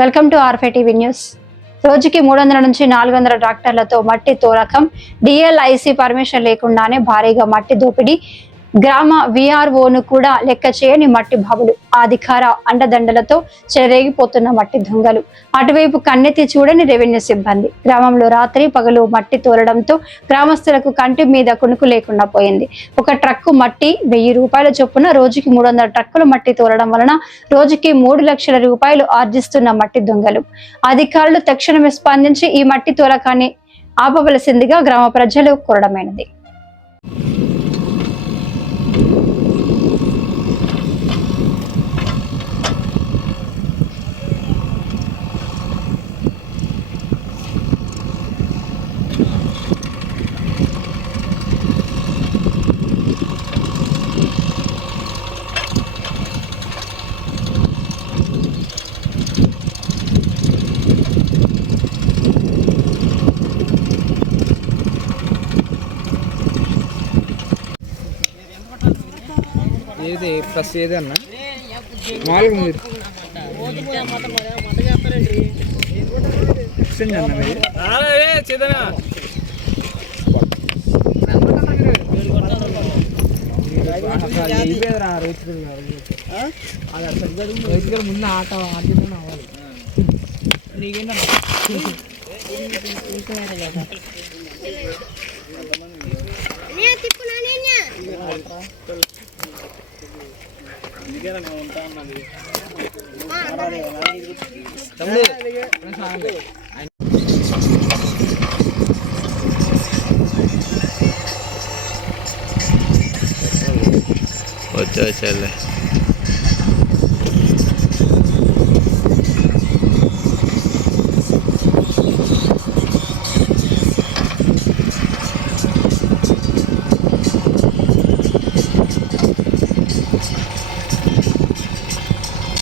Welcome to ఆర్ఫే TV news. రోజుకి 300 నుంచి 400 ట్రాక్టర్లతో మట్టి తోలకం, డిఎల్ఐసి పర్మిషన్ లేకుండానే భారీగా మట్టి దోపిడీ, గ్రామ విఆర్ఓను కూడా లెక్క చేయని మట్టి బాబులు, అధికార అండదండలతో చెలరేగిపోతున్న మట్టి దొంగలు, అటువైపు కన్నెత్తి చూడని రెవెన్యూ సిబ్బంది. గ్రామంలో రాత్రి పగలు మట్టి తోలడంతో గ్రామస్తులకు కంటి మీద కునుకు లేకుండా పోయింది. ఒక ట్రక్కు మట్టి 1000 రూపాయల చొప్పున రోజుకి 300 ట్రక్కులు మట్టి తోలడం వలన రోజుకి 3 లక్షల రూపాయలు ఆర్జిస్తున్న మట్టి దొంగలు. అధికారులు తక్షణమే స్పందించి ఈ మట్టి తోలకాన్ని ఆపవలసిందిగా గ్రామ ప్రజలు కోరడమైనది. ఏది ఫస్ట్ ఏది అన్న మామూలుగా మీరు ముందు ఆట ఆడితే అవ్వాలి నీకేంటన్నా వచ్చా